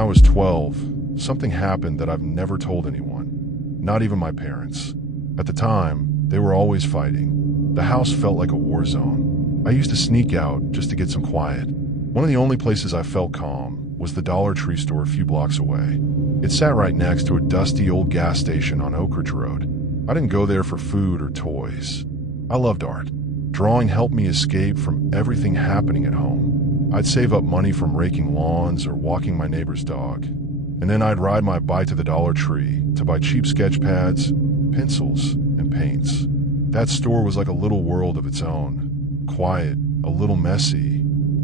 I was 12, something happened that I've never told anyone, not even my parents. At the time, they were always fighting. The house felt like a war zone. I used to sneak out just to get some quiet. One of the only places I felt calm was the Dollar Tree store a few blocks away. It sat right next to a dusty old gas station on Oak Ridge Road. I didn't go there for food or toys. I loved art. Drawing helped me escape from everything happening at home. I'd save up money from raking lawns or walking my neighbor's dog. And then I'd ride my bike to the Dollar Tree to buy cheap sketch pads, pencils, and paints. That store was like a little world of its own. Quiet, a little messy,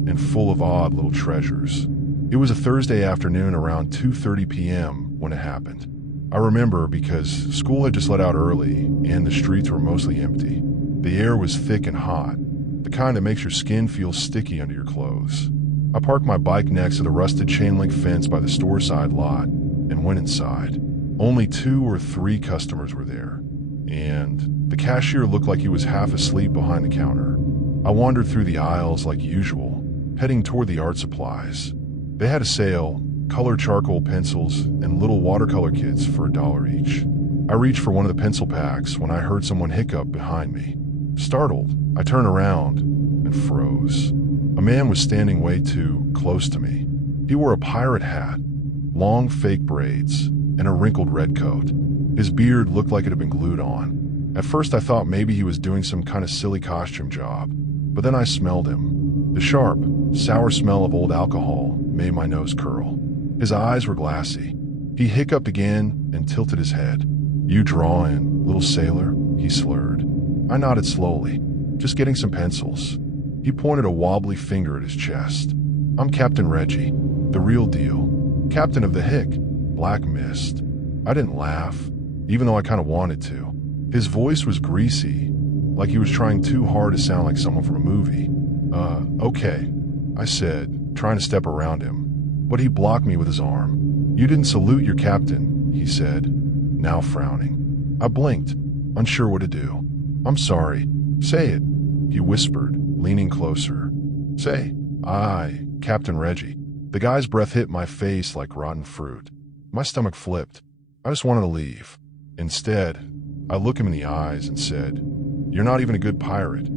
and full of odd little treasures. It was a Thursday afternoon around 2:30 p.m. when it happened. I remember because school had just let out early and the streets were mostly empty. The air was thick and hot, the kind that makes your skin feel sticky under your clothes. I parked my bike next to the rusted chain-link fence by the store side lot and went inside. Only 2 or 3 customers were there, and the cashier looked like he was half asleep behind the counter. I wandered through the aisles like usual, heading toward the art supplies. They had a sale, colored charcoal pencils, and little watercolor kits for $1 each. I reached for one of the pencil packs when I heard someone hiccup behind me. Startled, I turned around and froze. A man was standing way too close to me. He wore a pirate hat, long fake braids, and a wrinkled red coat. His beard looked like it had been glued on. At first I thought maybe he was doing some kind of silly costume job, but then I smelled him. The sharp, sour smell of old alcohol made my nose curl. His eyes were glassy. He hiccuped again and tilted his head. "You drawing, little sailor?" he slurred. I nodded slowly, just getting some pencils. He pointed a wobbly finger at his chest. "I'm Captain Reggie, the real deal. Captain of the Hick, Black Mist." I didn't laugh, even though I kind of wanted to. His voice was greasy, like he was trying too hard to sound like someone from a movie. Okay, I said, trying to step around him. But he blocked me with his arm. "You didn't salute your captain," he said, now frowning. I blinked, unsure what to do. "I'm sorry. Say it," he whispered, leaning closer. "Say, I, Captain Reggie." The guy's breath hit my face like rotten fruit. My stomach flipped. I just wanted to leave. Instead, I looked him in the eyes and said, "You're not even a good pirate."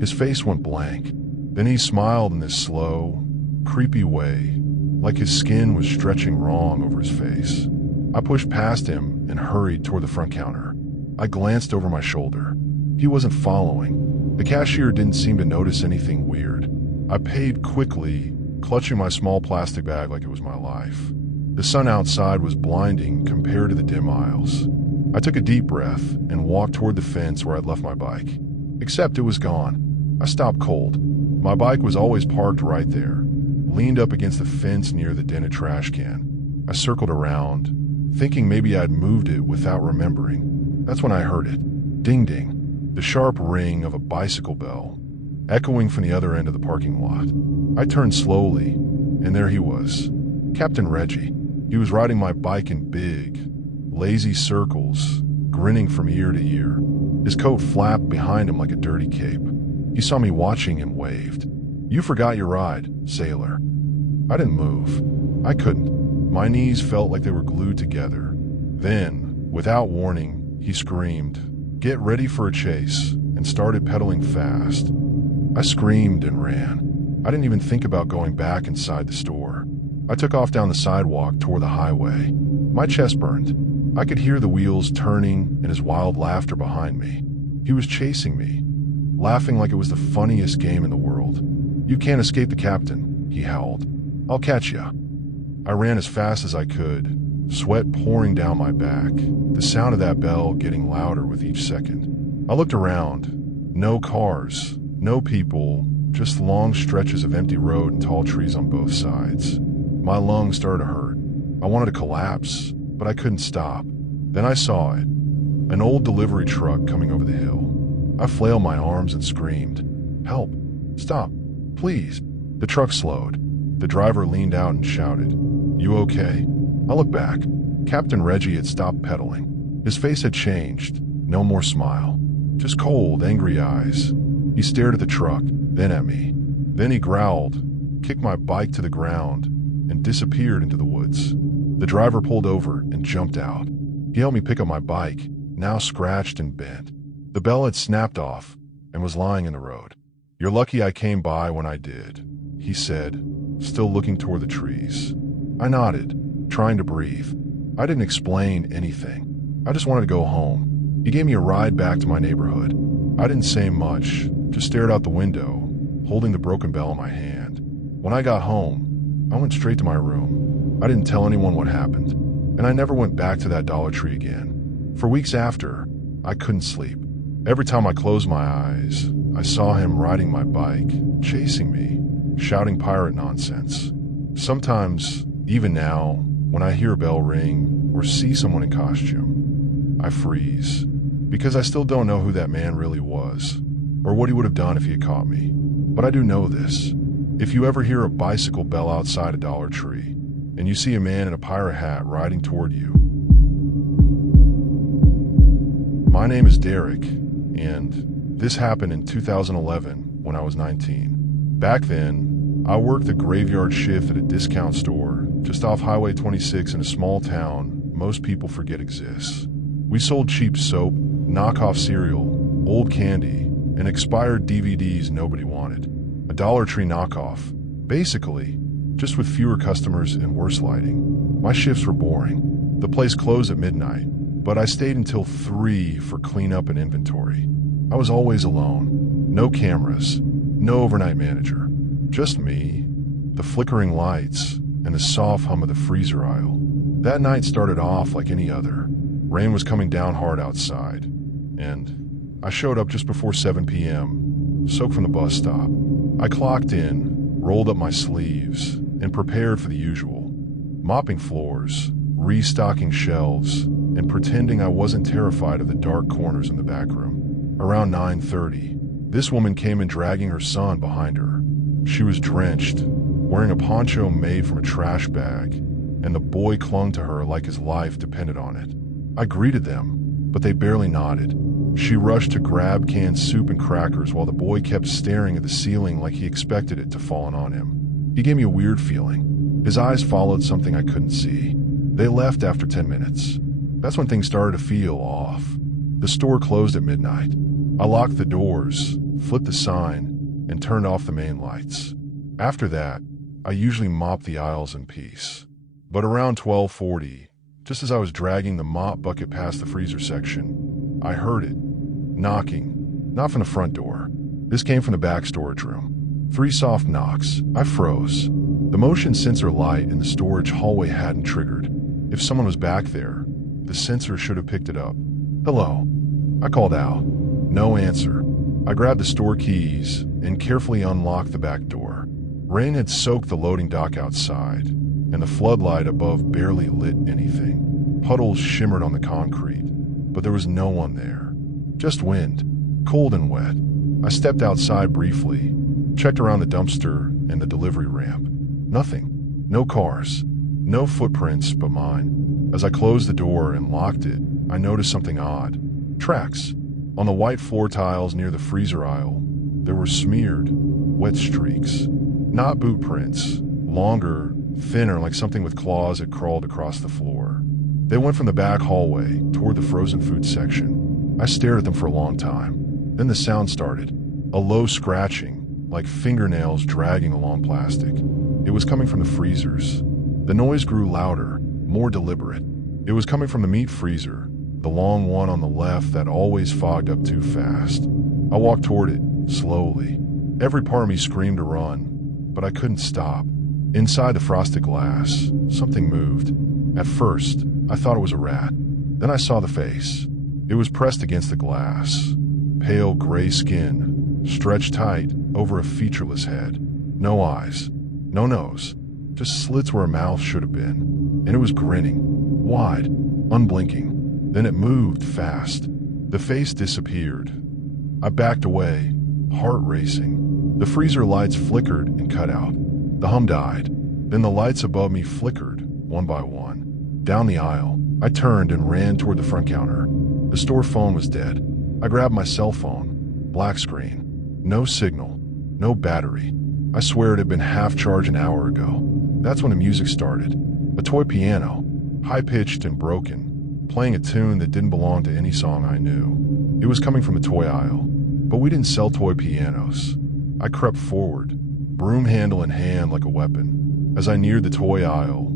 His face went blank. Then he smiled in this slow, creepy way, like his skin was stretching wrong over his face. I pushed past him and hurried toward the front counter. I glanced over my shoulder. He wasn't following. The cashier didn't seem to notice anything weird. I paid quickly, clutching my small plastic bag like it was my life. The sun outside was blinding compared to the dim aisles. I took a deep breath and walked toward the fence where I'd left my bike. Except it was gone. I stopped cold. My bike was always parked right there, leaned up against the fence near the dented trash can. I circled around, thinking maybe I'd moved it without remembering. That's when I heard it. Ding ding. The sharp ring of a bicycle bell, echoing from the other end of the parking lot. I turned slowly, and there he was. Captain Reggie. He was riding my bike in big, lazy circles, grinning from ear to ear. His coat flapped behind him like a dirty cape. He saw me watching and waved. "You forgot your ride, sailor." I didn't move. I couldn't. My knees felt like they were glued together. Then, without warning, he screamed, "Get ready for a chase," and started pedaling fast. I screamed and ran. I didn't even think about going back inside the store. I took off down the sidewalk toward the highway. My chest burned. I could hear the wheels turning and his wild laughter behind me. He was chasing me, laughing like it was the funniest game in the world. "You can't escape the captain," he howled. "I'll catch ya." I ran as fast as I could, sweat pouring down my back, the sound of that bell getting louder with each second. I looked around. No cars, no people, just long stretches of empty road and tall trees on both sides. My lungs started to hurt. I wanted to collapse, but I couldn't stop. Then I saw it, an old delivery truck coming over the hill. I flailed my arms and screamed, "Help! Stop! Please!" The truck slowed. The driver leaned out and shouted, "You okay?" I looked back. Captain Reggie had stopped pedaling. His face had changed. No more smile. Just cold, angry eyes. He stared at the truck, then at me. Then he growled, kicked my bike to the ground, and disappeared into the woods. The driver pulled over and jumped out. He helped me pick up my bike, now scratched and bent. The bell had snapped off and was lying in the road. "You're lucky I came by when I did," he said, still looking toward the trees. I nodded, trying to breathe. I didn't explain anything. I just wanted to go home. He gave me a ride back to my neighborhood. I didn't say much, just stared out the window, holding the broken bell in my hand. When I got home, I went straight to my room. I didn't tell anyone what happened, and I never went back to that Dollar Tree again. For weeks after, I couldn't sleep. Every time I closed my eyes, I saw him riding my bike, chasing me, shouting pirate nonsense. Sometimes, even now, when I hear a bell ring or see someone in costume, I freeze, because I still don't know who that man really was, or what he would have done if he had caught me. But I do know this. If you ever hear a bicycle bell outside a Dollar Tree, and you see a man in a pirate hat riding toward you. My name is Derek, and this happened in 2011 when I was 19. Back then, I worked the graveyard shift at a discount store just off Highway 26 in a small town most people forget exists. We sold cheap soap, knockoff cereal, old candy, and expired DVDs nobody wanted. A Dollar Tree knockoff, basically, just with fewer customers and worse lighting. My shifts were boring. The place closed at midnight, but I stayed until 3 for cleanup and inventory. I was always alone. No cameras, no overnight manager. Just me, the flickering lights, and the soft hum of the freezer aisle. That night started off like any other. Rain was coming down hard outside, and I showed up just before 7 p.m., soaked from the bus stop. I clocked in, rolled up my sleeves, and prepared for the usual. Mopping floors, restocking shelves, and pretending I wasn't terrified of the dark corners in the back room. Around 9:30, this woman came in dragging her son behind her. She was drenched, wearing a poncho made from a trash bag, and the boy clung to her like his life depended on it. I greeted them, but they barely nodded. She rushed to grab canned soup and crackers while the boy kept staring at the ceiling like he expected it to fall on him. He gave me a weird feeling. His eyes followed something I couldn't see. They left after 10 minutes. That's when things started to feel off. The store closed at midnight. I locked the doors, flipped the sign, and turned off the main lights. After that, I usually mopped the aisles in peace. But around 12:40, just as I was dragging the mop bucket past the freezer section, I heard it, knocking, not from the front door. This came from the back storage room. 3 soft knocks. I froze. The motion sensor light in the storage hallway hadn't triggered. If someone was back there, the sensor should have picked it up. "Hello," I called out. No answer. I grabbed the store keys and carefully unlocked the back door. Rain had soaked the loading dock outside, and the floodlight above barely lit anything. Puddles shimmered on the concrete, but there was no one there. Just wind, cold and wet. I stepped outside briefly, checked around the dumpster and the delivery ramp. Nothing. No cars. No footprints but mine. As I closed the door and locked it, I noticed something odd. Tracks. On the white floor tiles near the freezer aisle, there were smeared, wet streaks. Not boot prints. Longer, thinner, like something with claws had crawled across the floor. They went from the back hallway toward the frozen food section. I stared at them for a long time. Then the sound started. A low scratching, like fingernails dragging along plastic. It was coming from the freezers. The noise grew louder, more deliberate. It was coming from the meat freezer, the long one on the left that always fogged up too fast. I walked toward it, slowly. Every part of me screamed to run, but I couldn't stop. Inside the frosted glass, something moved. At first, I thought it was a rat. Then I saw the face. It was pressed against the glass. Pale gray skin, stretched tight over a featureless head. No eyes, no nose, just slits where a mouth should have been. And it was grinning, wide, unblinking. Then it moved fast. The face disappeared. I backed away, heart racing. The freezer lights flickered and cut out. The hum died. Then the lights above me flickered, one by one. Down the aisle, I turned and ran toward the front counter. The store phone was dead. I grabbed my cell phone. Black screen. No signal. No battery. I swear it had been half charged an hour ago. That's when the music started. A toy piano, high-pitched and broken, playing a tune that didn't belong to any song I knew. It was coming from a toy aisle, but we didn't sell toy pianos. I crept forward, broom handle in hand like a weapon. As I neared the toy aisle,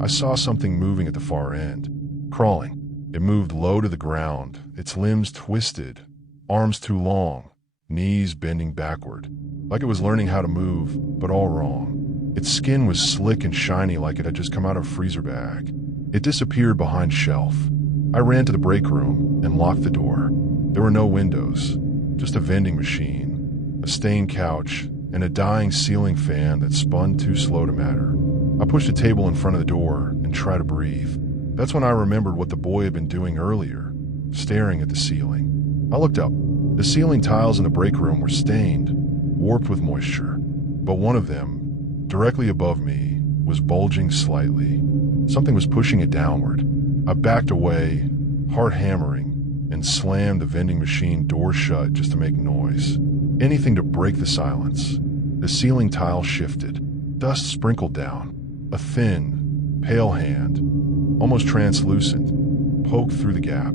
I saw something moving at the far end, crawling. It moved low to the ground, its limbs twisted, arms too long, knees bending backward, like it was learning how to move, but all wrong. Its skin was slick and shiny like it had just come out of a freezer bag. It disappeared behind shelf. I ran to the break room and locked the door. There were no windows, just a vending machine, a stained couch, and a dying ceiling fan that spun too slow to matter. I pushed a table in front of the door and tried to breathe. That's when I remembered what the boy had been doing earlier, staring at the ceiling. I looked up. The ceiling tiles in the break room were stained, warped with moisture, but one of them, directly above me, was bulging slightly. Something was pushing it downward. I backed away, heart hammering, and slammed the vending machine door shut just to make noise. Anything to break the silence. The ceiling tile shifted. Dust sprinkled down. A thin, pale hand, almost translucent, poked through the gap.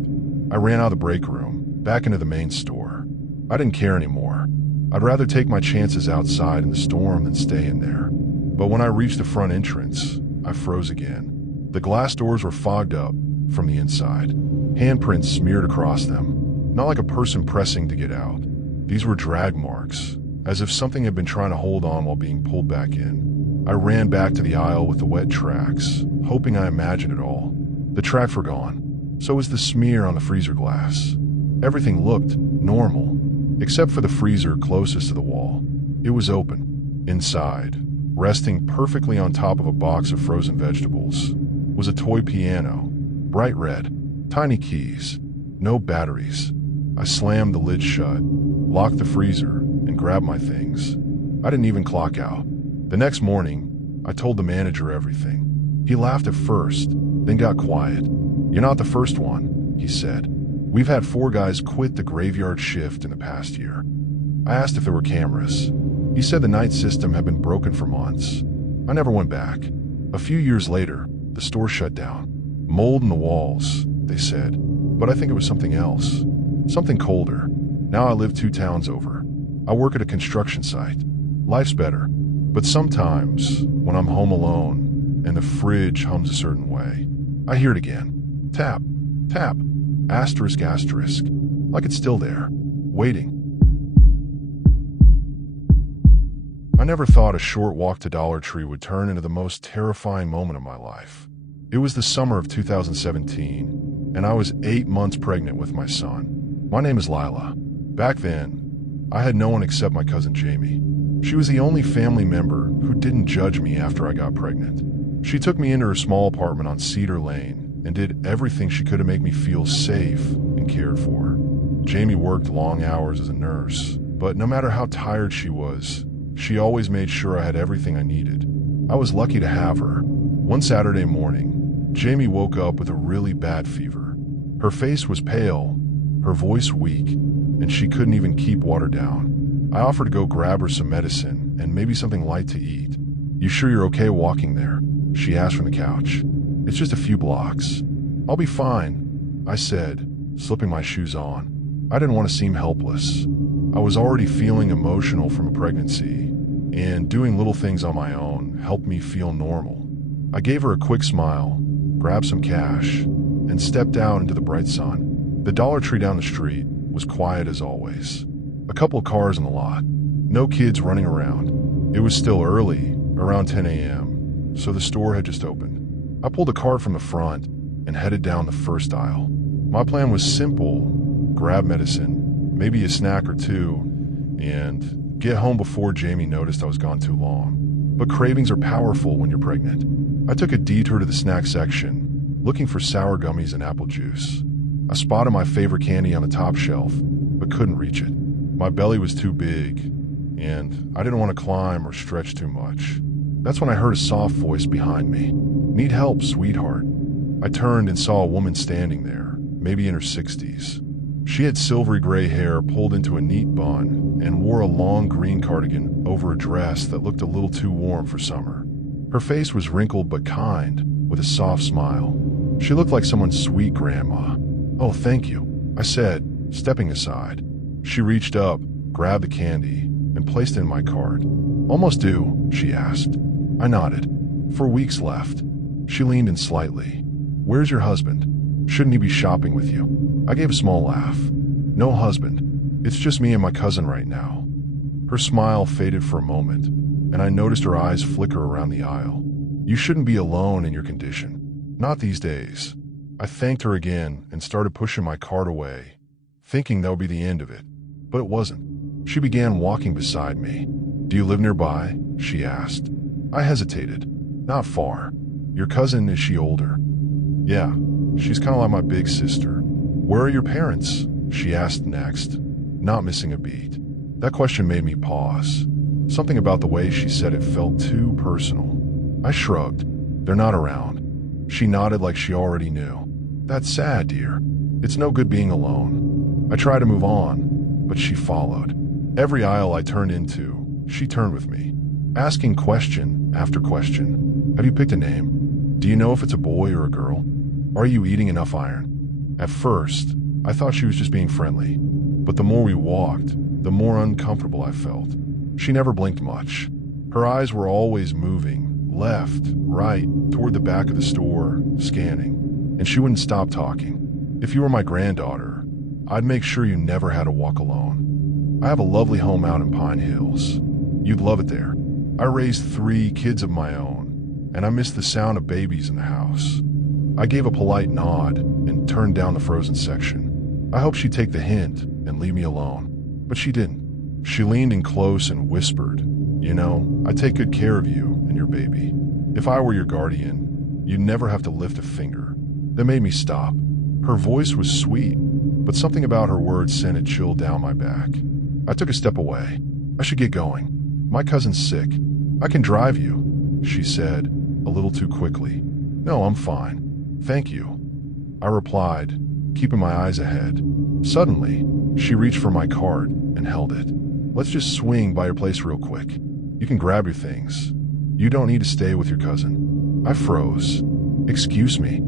I ran out of the break room, back into the main store. I didn't care anymore. I'd rather take my chances outside in the storm than stay in there. But when I reached the front entrance, I froze again. The glass doors were fogged up from the inside. Handprints smeared across them, not like a person pressing to get out. These were drag marks, as if something had been trying to hold on while being pulled back in. I ran back to the aisle with the wet tracks, hoping I imagined it all. The tracks were gone. So was the smear on the freezer glass. Everything looked normal, except for the freezer closest to the wall. It was open. Inside, resting perfectly on top of a box of frozen vegetables, was a toy piano, bright red, tiny keys, no batteries. I slammed the lid shut, locked the freezer, and grabbed my things. I didn't even clock out. The next morning, I told the manager everything. He laughed at first, then got quiet. "You're not the first one," he said. "We've had 4 guys quit the graveyard shift in the past year." I asked if there were cameras. He said the night system had been broken for months. I never went back. A few years later, the store shut down. Mold in the walls, they said, but I think it was something else. Something colder. Now I live 2 towns over. I work at a construction site. Life's better. But sometimes, when I'm home alone and the fridge hums a certain way, I hear it again. Tap, tap, asterisk, asterisk, like it's still there, waiting. I never thought a short walk to Dollar Tree would turn into the most terrifying moment of my life. It was the summer of 2017, and I was 8 months pregnant with my son. My name is Lila. Back then, I had no one except my cousin Jamie. She was the only family member who didn't judge me after I got pregnant. She took me into her small apartment on Cedar Lane and did everything she could to make me feel safe and cared for. Jamie worked long hours as a nurse, but no matter how tired she was, she always made sure I had everything I needed. I was lucky to have her. One Saturday morning, Jamie woke up with a really bad fever. Her face was pale, her voice weak, and she couldn't even keep water down. I offered to go grab her some medicine and maybe something light to eat. "You sure you're okay walking there?" she asked from the couch. "It's just a few blocks." "I'll be fine," I said, slipping my shoes on. I didn't want to seem helpless. I was already feeling emotional from a pregnancy, and doing little things on my own helped me feel normal. I gave her a quick smile, grabbed some cash, and stepped out into the bright sun. The Dollar Tree down the street was quiet as always. A couple of cars in the lot. No kids running around. It was still early, around 10 a.m., so the store had just opened. I pulled a cart from the front and headed down the first aisle. My plan was simple: grab medicine, maybe a snack or two, and get home before Jamie noticed I was gone too long. But cravings are powerful when you're pregnant. I took a detour to the snack section, looking for sour gummies and apple juice. I spotted my favorite candy on the top shelf, but couldn't reach it. My belly was too big, and I didn't want to climb or stretch too much. That's when I heard a soft voice behind me. "Need help, sweetheart." I turned and saw a woman standing there, maybe in her 60s. She had silvery gray hair pulled into a neat bun and wore a long green cardigan over a dress that looked a little too warm for summer. Her face was wrinkled but kind, with a soft smile. She looked like someone's sweet grandma. "Oh, thank you," I said, stepping aside. She reached up, grabbed the candy, and placed it in my cart. "Almost due?" she asked. I nodded. "For weeks left." She leaned in slightly. "Where's your husband? Shouldn't he be shopping with you?" I gave a small laugh. "No husband. It's just me and my cousin right now." Her smile faded for a moment, and I noticed her eyes flicker around the aisle. "You shouldn't be alone in your condition. Not these days." I thanked her again and started pushing my cart away, thinking that would be the end of it. But it wasn't. She began walking beside me. "Do you live nearby?" she asked. I hesitated. "Not far." "Your cousin, is she older?" "Yeah, she's kind of like my big sister." "Where are your parents?" she asked next, not missing a beat. That question made me pause. Something about the way she said it felt too personal. I shrugged. "They're not around." She nodded like she already knew. "That's sad, dear. It's no good being alone." I tried to move on, but she followed. Every aisle I turned into, she turned with me, asking question after question. "Have you picked a name? Do you know if it's a boy or a girl? Are you eating enough iron?" At first, I thought she was just being friendly, but the more we walked, the more uncomfortable I felt. She never blinked much. Her eyes were always moving, left, right, toward the back of the store, scanning, and she wouldn't stop talking. "If you were my granddaughter, I'd make sure you never had to walk alone. I have a lovely home out in Pine Hills. You'd love it there. I raised 3 kids of my own, and I miss the sound of babies in the house." I gave a polite nod and turned down the frozen section. I hoped she'd take the hint and leave me alone, but she didn't. She leaned in close and whispered, "You know, I take good care of you and your baby. If I were your guardian, you'd never have to lift a finger." That made me stop. Her voice was sweet, but something about her words sent a chill down my back. I took a step away. "I should get going. My cousin's sick. I can drive you," she said, a little too quickly. "No, I'm fine. Thank you," I replied, keeping my eyes ahead. Suddenly, she reached for my cart and held it. "Let's just swing by your place real quick. You can grab your things. You don't need to stay with your cousin." I froze. "Excuse me?"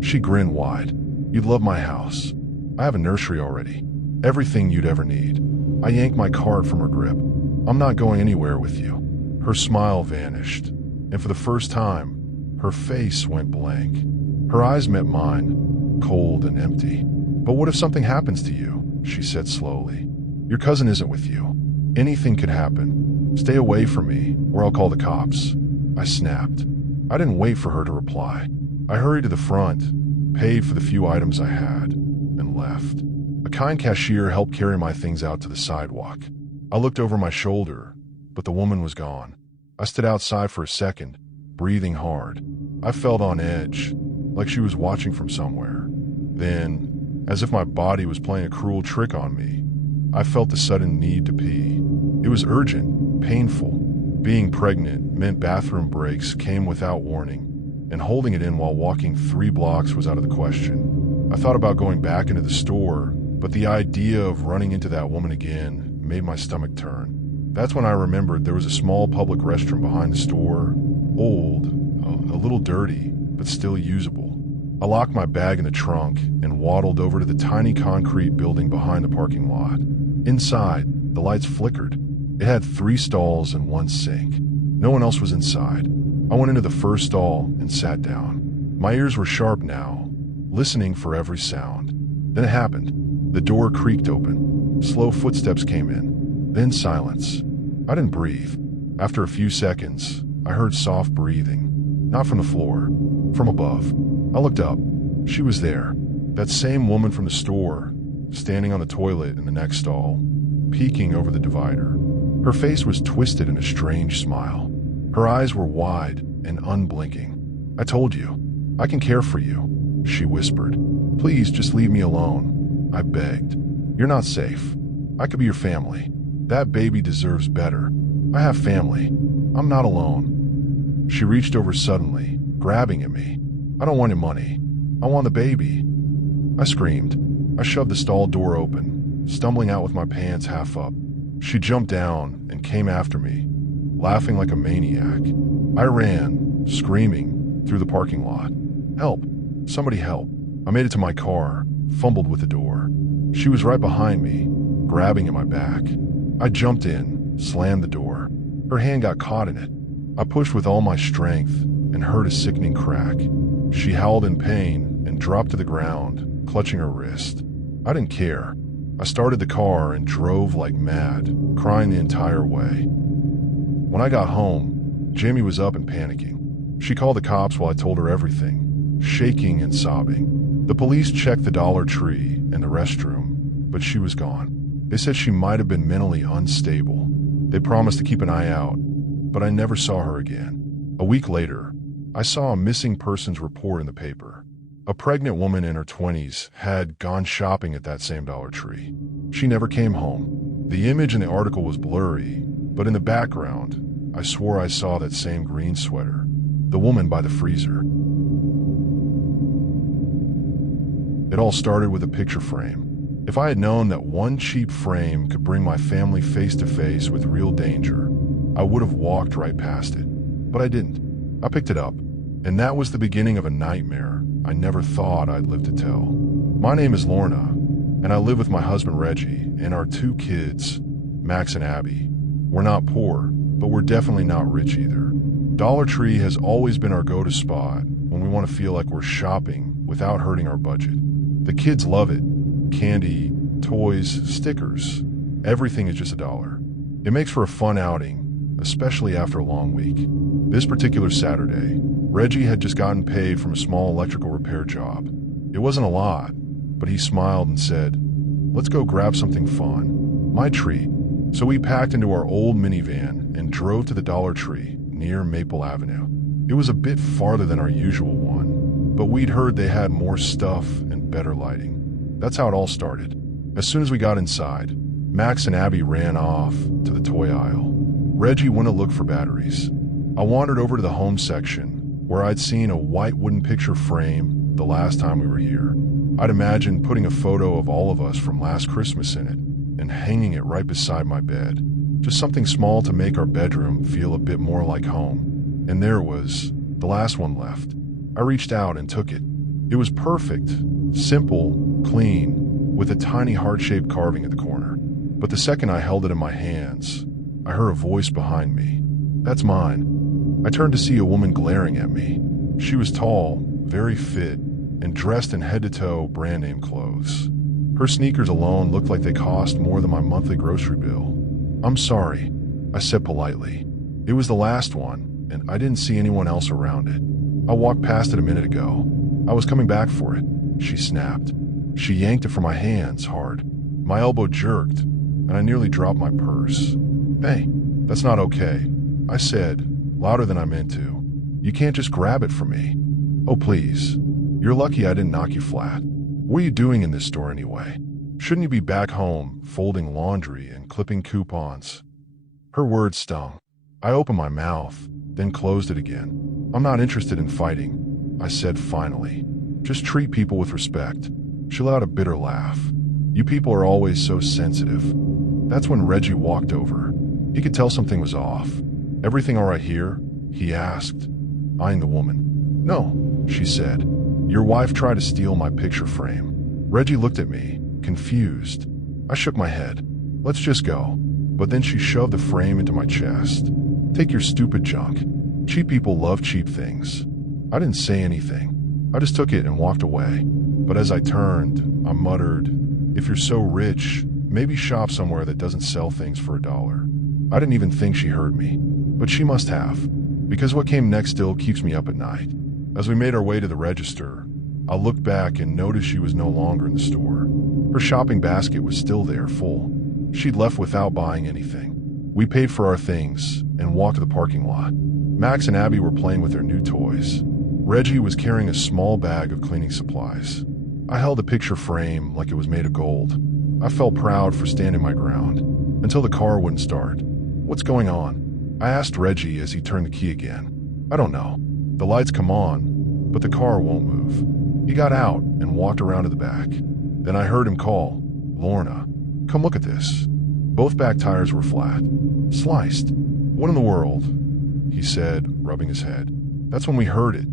She grinned wide. "You'd love my house. I have a nursery already. Everything you'd ever need." I yanked my cart from her grip. "I'm not going anywhere with you." Her smile vanished, and for the first time, her face went blank. Her eyes met mine, cold and empty. "But what if something happens to you?" she said slowly. "Your cousin isn't with you. Anything could happen. Stay away from me, or I'll call the cops." I snapped. I didn't wait for her to reply. I hurried to the front, paid for the few items I had, and left. A kind cashier helped carry my things out to the sidewalk. I looked over my shoulder, but the woman was gone. I stood outside for a second, breathing hard. I felt on edge, like she was watching from somewhere. Then, as if my body was playing a cruel trick on me, I felt the sudden need to pee. It was urgent, painful. Being pregnant meant bathroom breaks came without warning, and holding it in while walking 3 blocks was out of the question. I thought about going back into the store, but the idea of running into that woman again made my stomach turn. That's when I remembered there was a small public restroom behind the store, old, a little dirty, but still usable. I locked my bag in the trunk and waddled over to the tiny concrete building behind the parking lot. Inside, the lights flickered. It had 3 stalls and 1 sink. No one else was inside. I went into the first stall and sat down. My ears were sharp now, listening for every sound. Then it happened. The door creaked open. Slow footsteps came in. Then silence. I didn't breathe. After a few seconds, I heard soft breathing. Not from the floor, from above. I looked up. She was there. That same woman from the store, standing on the toilet in the next stall, peeking over the divider. Her face was twisted in a strange smile. Her eyes were wide and unblinking. "I told you, I can care for you," she whispered. "Please just leave me alone," I begged. "You're not safe. I could be your family. That baby deserves better. I have family. I'm not alone." She reached over suddenly, grabbing at me. "I don't want your money. I want the baby." I screamed. I shoved the stall door open, stumbling out with my pants half up. She jumped down and came after me, laughing like a maniac. I ran, screaming through the parking lot. Help! Somebody help! I made it to my car, fumbled with the door. She was right behind me, grabbing at my back. I jumped in, slammed the door. Her hand got caught in it. I pushed with all my strength and heard a sickening crack. She howled in pain and dropped to the ground, clutching her wrist. I didn't care. I started the car and drove like mad, crying the entire way. When I got home, Jamie was up and panicking. She called the cops while I told her everything, shaking and sobbing. The police checked the Dollar Tree and the restroom, but she was gone. They said she might have been mentally unstable. They promised to keep an eye out, but I never saw her again. A week later, I saw a missing persons report in the paper. A pregnant woman in her 20s had gone shopping at that same Dollar Tree. She never came home. The image in the article was blurry, but in the background, I swore I saw that same green sweater, the woman by the freezer. It all started with a picture frame. If I had known that one cheap frame could bring my family face to face with real danger, I would have walked right past it. But I didn't. I picked it up, and that was the beginning of a nightmare I never thought I'd live to tell. My name is Lorna, and I live with my husband Reggie and our 2 kids, Max and Abby. We're not poor, but we're definitely not rich either. Dollar Tree has always been our go-to spot when we want to feel like we're shopping without hurting our budget. The kids love it. Candy, toys, stickers. Everything is just $1. It makes for a fun outing, especially after a long week. This particular Saturday, Reggie had just gotten paid from a small electrical repair job. It wasn't a lot, but he smiled and said, "Let's go grab something fun. My treat." So we packed into our old minivan and drove to the Dollar Tree near Maple Avenue. It was a bit farther than our usual one, but we'd heard they had more stuff and better lighting. That's how it all started. As soon as we got inside, Max and Abby ran off to the toy aisle. Reggie went to look for batteries. I wandered over to the home section, where I'd seen a white wooden picture frame the last time we were here. I'd imagined putting a photo of all of us from last Christmas in it and hanging it right beside my bed. Just something small to make our bedroom feel a bit more like home. And there it was, the last one left. I reached out and took it. It was perfect, simple, clean, with a tiny heart-shaped carving at the corner. But the second I held it in my hands, I heard a voice behind me. "That's mine." I turned to see a woman glaring at me. She was tall, very fit, and dressed in head-to-toe brand-name clothes. Her sneakers alone looked like they cost more than my monthly grocery bill. "I'm sorry," I said politely. It was the last one, and I didn't see anyone else around it. "I walked past it a minute ago. I was coming back for it," she snapped. She yanked it from my hands hard. My elbow jerked, and I nearly dropped my purse. "Hey, that's not okay," I said, louder than I meant to. "You can't just grab it from me." "Oh, please. You're lucky I didn't knock you flat. What are you doing in this store anyway? Shouldn't you be back home, folding laundry and clipping coupons?" Her words stung. I opened my mouth, then closed it again. "I'm not interested in fighting," I said finally. "Just treat people with respect." She let out a bitter laugh. "You people are always so sensitive." That's when Reggie walked over. He could tell something was off. "Everything all right here?" he asked, eyeing the woman. "No," she said. "Your wife tried to steal my picture frame." Reggie looked at me, confused. I shook my head. "Let's just go." But then she shoved the frame into my chest. "Take your stupid junk. Cheap people love cheap things." I didn't say anything. I just took it and walked away. But as I turned, I muttered, "If you're so rich, maybe shop somewhere that doesn't sell things for $1. I didn't even think she heard me. But she must have, because what came next still keeps me up at night. As we made our way to the register, I looked back and noticed she was no longer in the store. Her shopping basket was still there, full. She'd left without buying anything. We paid for our things and walked to the parking lot. Max and Abby were playing with their new toys. Reggie was carrying a small bag of cleaning supplies. I held the picture frame like it was made of gold. I felt proud for standing my ground, until the car wouldn't start. "What's going on?" I asked Reggie as he turned the key again. "I don't know. The lights come on, but the car won't move." He got out and walked around to the back. Then I heard him call, "Lorna, come look at this." Both back tires were flat. "Sliced. What in the world?" he said, rubbing his head. That's when we heard it,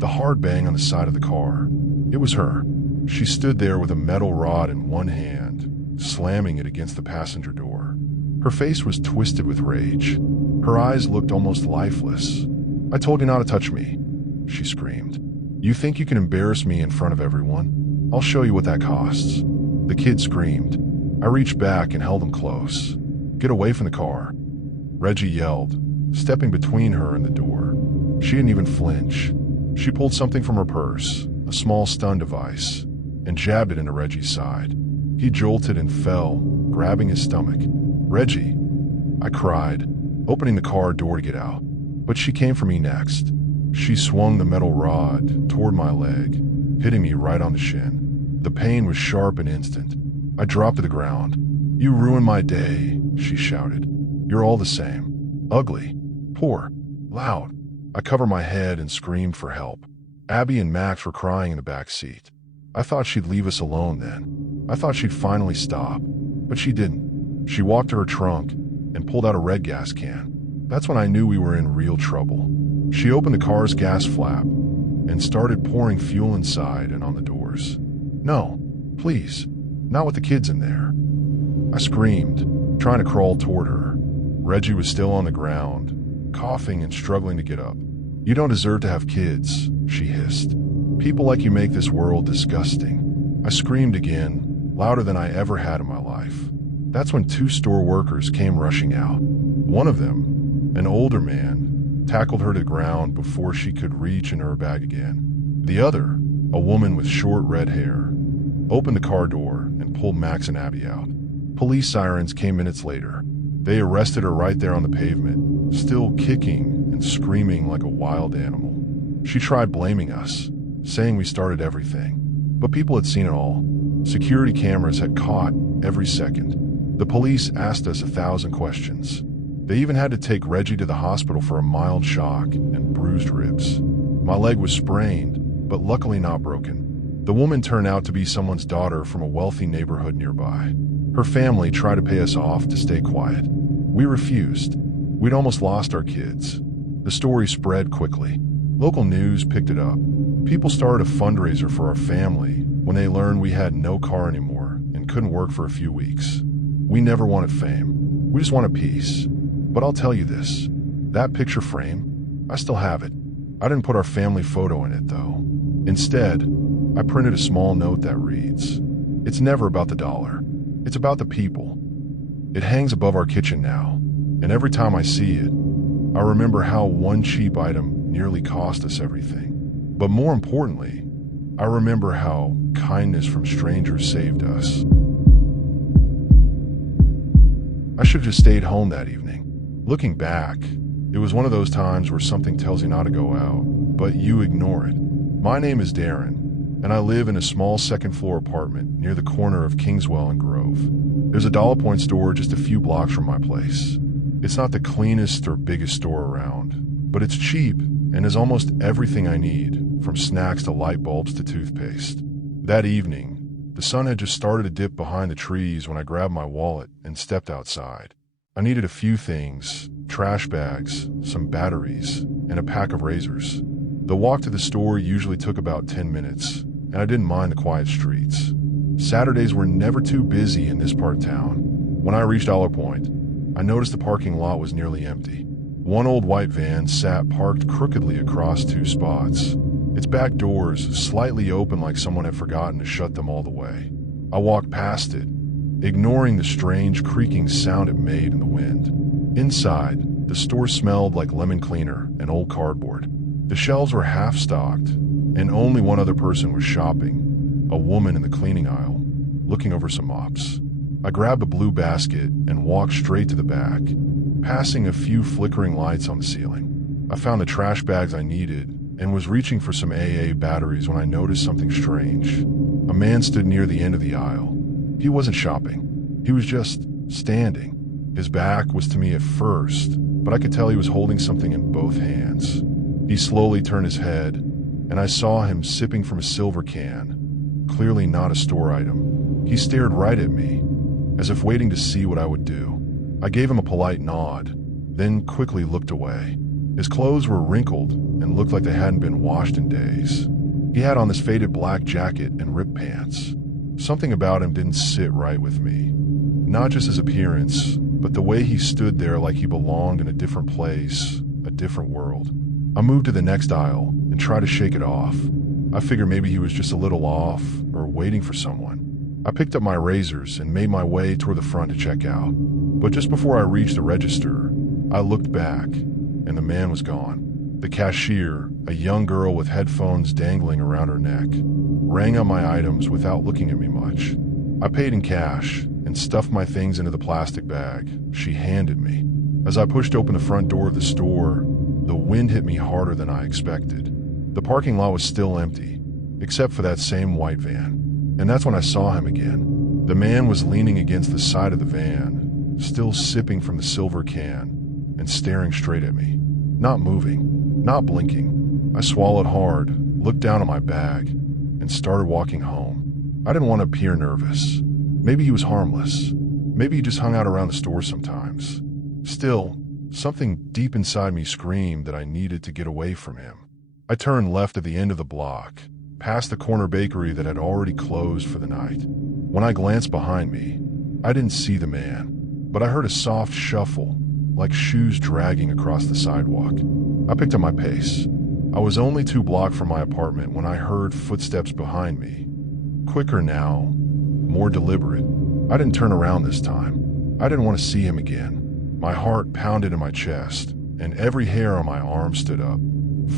the hard bang on the side of the car. It was her. She stood there with a metal rod in one hand, slamming it against the passenger door. Her face was twisted with rage. Her eyes looked almost lifeless. "I told you not to touch me," she screamed. "You think you can embarrass me in front of everyone? I'll show you what that costs." The kid screamed. I reached back and held him close. "Get away from the car," Reggie yelled, stepping between her and the door. She didn't even flinch. She pulled something from her purse, a small stun device, and jabbed it into Reggie's side. He jolted and fell, grabbing his stomach. "Reggie!" I cried, opening the car door to get out. But she came for me next. She swung the metal rod toward my leg, hitting me right on the shin. The pain was sharp and instant. I dropped to the ground. "You ruined my day," she shouted. "You're all the same. Ugly, poor, loud." I covered my head and screamed for help. Abby and Max were crying in the back seat. I thought she'd leave us alone then. I thought she'd finally stop, but she didn't. She walked to her trunk and pulled out a red gas can. That's when I knew we were in real trouble. She opened the car's gas flap and started pouring fuel inside and on the doors. "No, please, not with the kids in there." I screamed, trying to crawl toward her. Reggie was still on the ground, coughing and struggling to get up. "You don't deserve to have kids," she hissed. "People like you make this world disgusting." I screamed again, louder than I ever had in my life. That's when two store workers came rushing out. One of them, an older man, tackled her to the ground before she could reach in her bag again. The other, a woman with short red hair, opened the car door and pulled Max and Abby out. Police sirens came minutes later. They arrested her right there on the pavement, still kicking and screaming like a wild animal. She tried blaming us, saying we started everything. But people had seen it all. Security cameras had caught every second. The police asked us 1,000 questions. They even had to take Reggie to the hospital for a mild shock and bruised ribs. My leg was sprained, but luckily not broken. The woman turned out to be someone's daughter from a wealthy neighborhood nearby. Her family tried to pay us off to stay quiet. We refused. We'd almost lost our kids. The story spread quickly. Local news picked it up. People started a fundraiser for our family when they learned we had no car anymore and couldn't work for a few weeks. We never wanted fame. We just wanted peace. But I'll tell you this, that picture frame, I still have it. I didn't put our family photo in it though. Instead, I printed a small note that reads, "It's never about the dollar. It's about the people." It hangs above our kitchen now, and every time I see it, I remember how one cheap item nearly cost us everything. But more importantly, I remember how kindness from strangers saved us. I should have just stayed home that evening. Looking back, it was one of those times where something tells you not to go out, but you ignore it. My name is Darren, and I live in a small second-floor apartment near the corner of Kingswell and Grove. There's a Dollar Point store just a few blocks from my place. It's not the cleanest or biggest store around, but it's cheap and has almost everything I need, from snacks to light bulbs to toothpaste. That evening, the sun had just started to dip behind the trees when I grabbed my wallet and stepped outside. I needed a few things, trash bags, some batteries, and a pack of razors. The walk to the store usually took about 10 minutes, and I didn't mind the quiet streets. Saturdays were never too busy in this part of town. When I reached Dollar Point, I noticed the parking lot was nearly empty. One old white van sat parked crookedly across two spots, its back doors slightly open like someone had forgotten to shut them all the way. I walked past it, ignoring the strange creaking sound it made in the wind. Inside, the store smelled like lemon cleaner and old cardboard. The shelves were half-stocked, and only one other person was shopping, a woman in the cleaning aisle, looking over some mops. I grabbed a blue basket and walked straight to the back, passing a few flickering lights on the ceiling. I found the trash bags I needed and was reaching for some AA batteries when I noticed something strange. A man stood near the end of the aisle. He wasn't shopping. He was just standing. His back was to me at first, but I could tell he was holding something in both hands. He slowly turned his head, and I saw him sipping from a silver can, clearly not a store item. He stared right at me, as if waiting to see what I would do. I gave him a polite nod, then quickly looked away. His clothes were wrinkled and looked like they hadn't been washed in days. He had on this faded black jacket and ripped pants. Something about him didn't sit right with me. Not just his appearance, but the way he stood there like he belonged in a different place, a different world. I moved to the next aisle and tried to shake it off. I figured maybe he was just a little off or waiting for someone. I picked up my razors and made my way toward the front to check out. But just before I reached the register, I looked back and the man was gone. The cashier, a young girl with headphones dangling around her neck, rang up my items without looking at me much. I paid in cash and stuffed my things into the plastic bag she handed me. As I pushed open the front door of the store, the wind hit me harder than I expected. The parking lot was still empty, except for that same white van. And that's when I saw him again. The man was leaning against the side of the van, still sipping from the silver can, and staring straight at me. Not moving, not blinking. I swallowed hard, looked down at my bag, and started walking home. I didn't want to appear nervous. Maybe he was harmless. Maybe he just hung out around the store sometimes. Still, something deep inside me screamed that I needed to get away from him. I turned left at the end of the block, past the corner bakery that had already closed for the night. When I glanced behind me, I didn't see the man, but I heard a soft shuffle, like shoes dragging across the sidewalk. I picked up my pace. I was only 2 blocks from my apartment when I heard footsteps behind me. Quicker now, more deliberate. I didn't turn around this time. I didn't want to see him again. My heart pounded in my chest, and every hair on my arm stood up.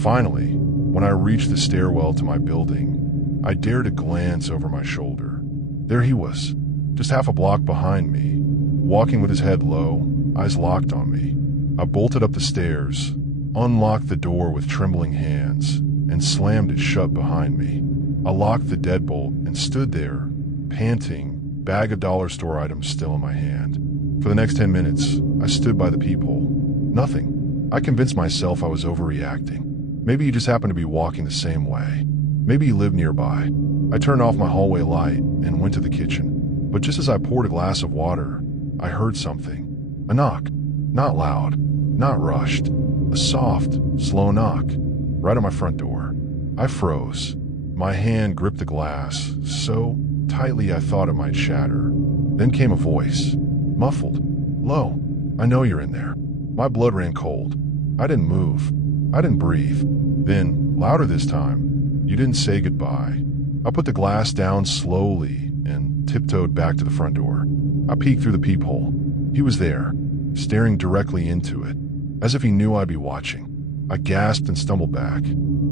Finally, when I reached the stairwell to my building, I dared to glance over my shoulder. There he was, just half a block behind me, walking with his head low, eyes locked on me. I bolted up the stairs, unlocked the door with trembling hands, and slammed it shut behind me. I locked the deadbolt and stood there, panting, bag of dollar store items still in my hand. For the next 10 minutes, I stood by the peephole. Nothing. I convinced myself I was overreacting. Maybe he just happened to be walking the same way. Maybe he lived nearby. I turned off my hallway light and went to the kitchen. But just as I poured a glass of water, I heard something. A knock. Not loud, not rushed. A soft, slow knock, right at my front door. I froze. My hand gripped the glass so tightly I thought it might shatter. Then came a voice, muffled, low. I know you're in there. My blood ran cold. I didn't move. I didn't breathe. Then, louder this time, you didn't say goodbye. I put the glass down slowly and tiptoed back to the front door. I peeked through the peephole. He was there, staring directly into it, as if he knew I'd be watching. I gasped and stumbled back.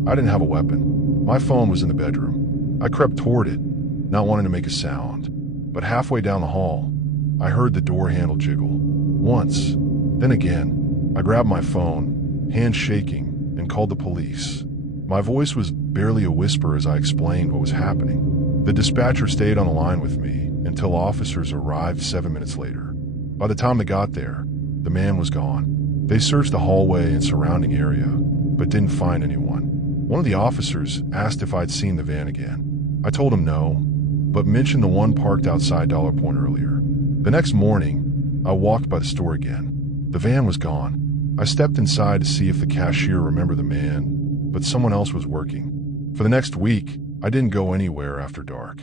I didn't have a weapon. My phone was in the bedroom. I crept toward it, not wanting to make a sound. But halfway down the hall, I heard the door handle jiggle. Once, then again. I grabbed my phone, hands shaking, and called the police. My voice was barely a whisper as I explained what was happening. The dispatcher stayed on the line with me until officers arrived 7 minutes later. By the time they got there, the man was gone. They searched the hallway and surrounding area, but didn't find anyone. One of the officers asked if I'd seen the van again. I told him no, but mentioned the one parked outside Dollar Point earlier. The next morning, I walked by the store again. The van was gone. I stepped inside to see if the cashier remembered the man, but someone else was working. For the next week, I didn't go anywhere after dark.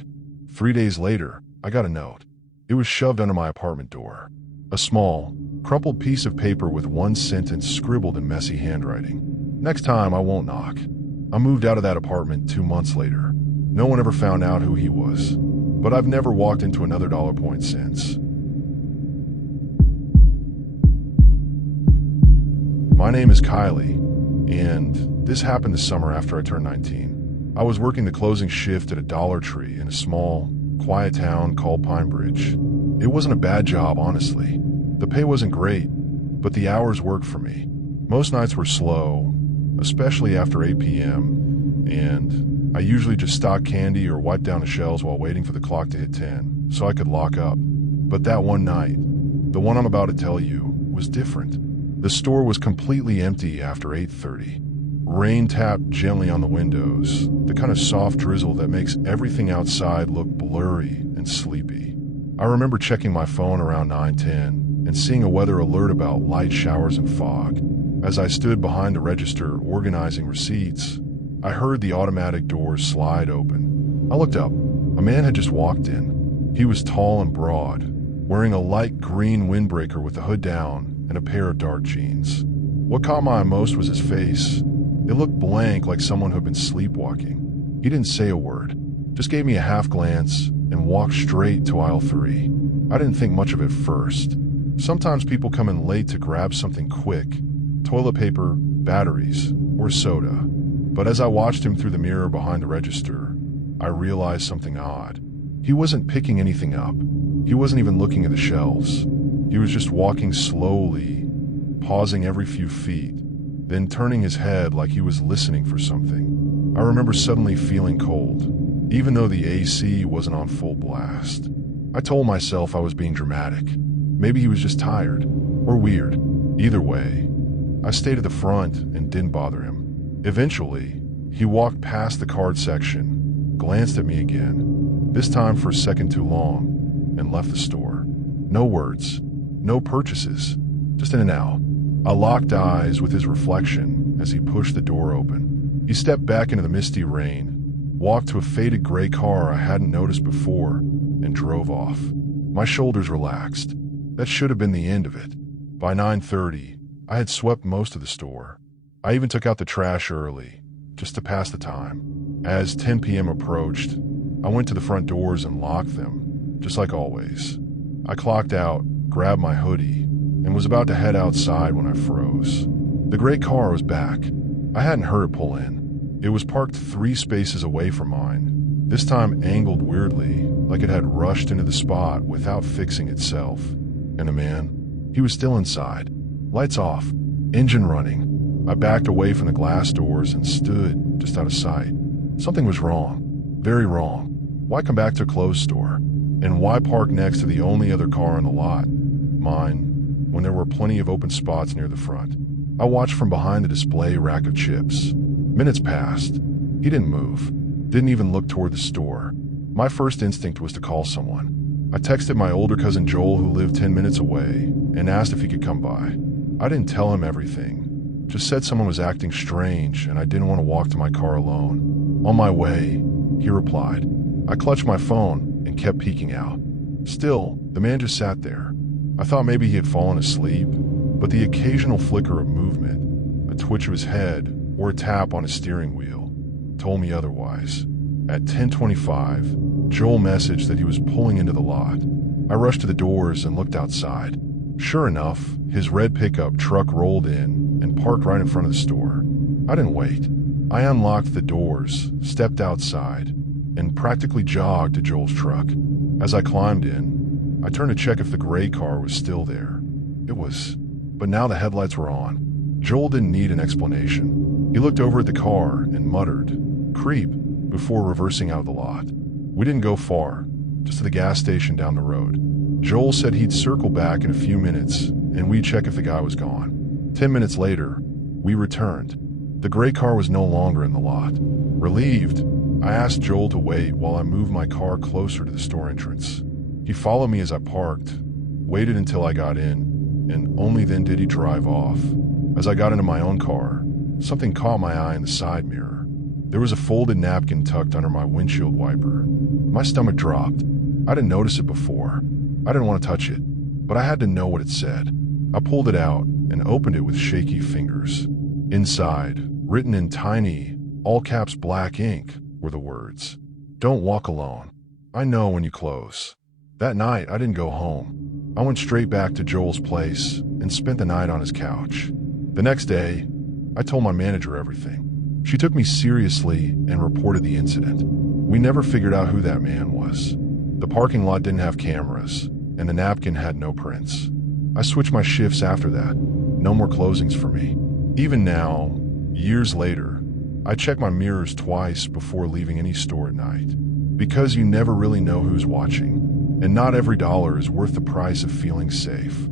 3 days later, I got a note. It was shoved under my apartment door. A small, crumpled piece of paper with one sentence scribbled in messy handwriting. Next time, I won't knock. I moved out of that apartment 2 months later. No one ever found out who he was, but I've never walked into another Dollar Point since. My name is Kylie, and this happened the summer after I turned 19. I was working the closing shift at a Dollar Tree in a small, quiet town called Pine Bridge. It wasn't a bad job, honestly. The pay wasn't great, but the hours worked for me. Most nights were slow, especially after 8 p.m., and I usually just stocked candy or wiped down the shelves while waiting for the clock to hit 10 so I could lock up. But that one night, the one I'm about to tell you, was different. The store was completely empty after 8:30. Rain tapped gently on the windows, the kind of soft drizzle that makes everything outside look blurry and sleepy. I remember checking my phone around 9:10 and seeing a weather alert about light showers and fog. As I stood behind the register organizing receipts, I heard the automatic doors slide open. I looked up. A man had just walked in. He was tall and broad, wearing a light green windbreaker with the hood down and a pair of dark jeans. What caught my eye most was his face. It looked blank, like someone who had been sleepwalking. He didn't say a word, just gave me a half glance and walked straight to aisle 3. I didn't think much of it first. Sometimes people come in late to grab something quick, toilet paper, batteries, or soda. But as I watched him through the mirror behind the register, I realized something odd. He wasn't picking anything up. He wasn't even looking at the shelves. He was just walking slowly, pausing every few feet, then turning his head like he was listening for something. I remember suddenly feeling cold, even though the AC wasn't on full blast. I told myself I was being dramatic. Maybe he was just tired, or weird. Either way, I stayed at the front and didn't bother him. Eventually, he walked past the card section, glanced at me again, this time for a second too long, and left the store. No words, no purchases, just in and out. I locked eyes with his reflection as he pushed the door open. He stepped back into the misty rain, walked to a faded gray car I hadn't noticed before, and drove off. My shoulders relaxed. That should have been the end of it. By 9:30, I had swept most of the store. I even took out the trash early, just to pass the time. As 10 p.m. approached, I went to the front doors and locked them, just like always. I clocked out, grabbed my hoodie, and was about to head outside when I froze. The gray car was back. I hadn't heard it pull in. It was parked 3 spaces away from mine, this time angled weirdly, like it had rushed into the spot without fixing itself. And the man, he was still inside. Lights off, engine running. I backed away from the glass doors and stood just out of sight. Something was wrong, very wrong. Why come back to a closed store? And why park next to the only other car in the lot, mine, when there were plenty of open spots near the front? I watched from behind the display rack of chips. Minutes passed. He didn't move, didn't even look toward the store. My first instinct was to call someone. I texted my older cousin Joel, who lived 10 minutes away, and asked if he could come by. I didn't tell him everything, just said someone was acting strange and I didn't want to walk to my car alone. On my way, he replied. I clutched my phone and kept peeking out. Still, the man just sat there. I thought maybe he had fallen asleep, but the occasional flicker of movement, a twitch of his head, or a tap on his steering wheel, told me otherwise. At 10:25, Joel messaged that he was pulling into the lot. I rushed to the doors and looked outside. Sure enough, his red pickup truck rolled in and parked right in front of the store. I didn't wait. I unlocked the doors, stepped outside, and practically jogged to Joel's truck. As I climbed in, I turned to check if the gray car was still there. It was, but now the headlights were on. Joel didn't need an explanation. He looked over at the car and muttered, "Creep," before reversing out of the lot. We didn't go far, just to the gas station down the road. Joel said he'd circle back in a few minutes and we'd check if the guy was gone. 10 minutes later, we returned. The gray car was no longer in the lot. Relieved, I asked Joel to wait while I moved my car closer to the store entrance. He followed me as I parked, waited until I got in, and only then did he drive off. As I got into my own car, something caught my eye in the side mirror. There was a folded napkin tucked under my windshield wiper. My stomach dropped. I didn't notice it before. I didn't want to touch it, but I had to know what it said. I pulled it out and opened it with shaky fingers. Inside, written in tiny, all-caps black ink, were the words, "Don't walk alone. I know when you close." That night, I didn't go home. I went straight back to Joel's place and spent the night on his couch. The next day, I told my manager everything. She took me seriously and reported the incident. We never figured out who that man was. The parking lot didn't have cameras, and the napkin had no prints. I switched my shifts after that. No more closings for me. Even now, years later, I check my mirrors twice before leaving any store at night. Because you never really know who's watching, and not every dollar is worth the price of feeling safe.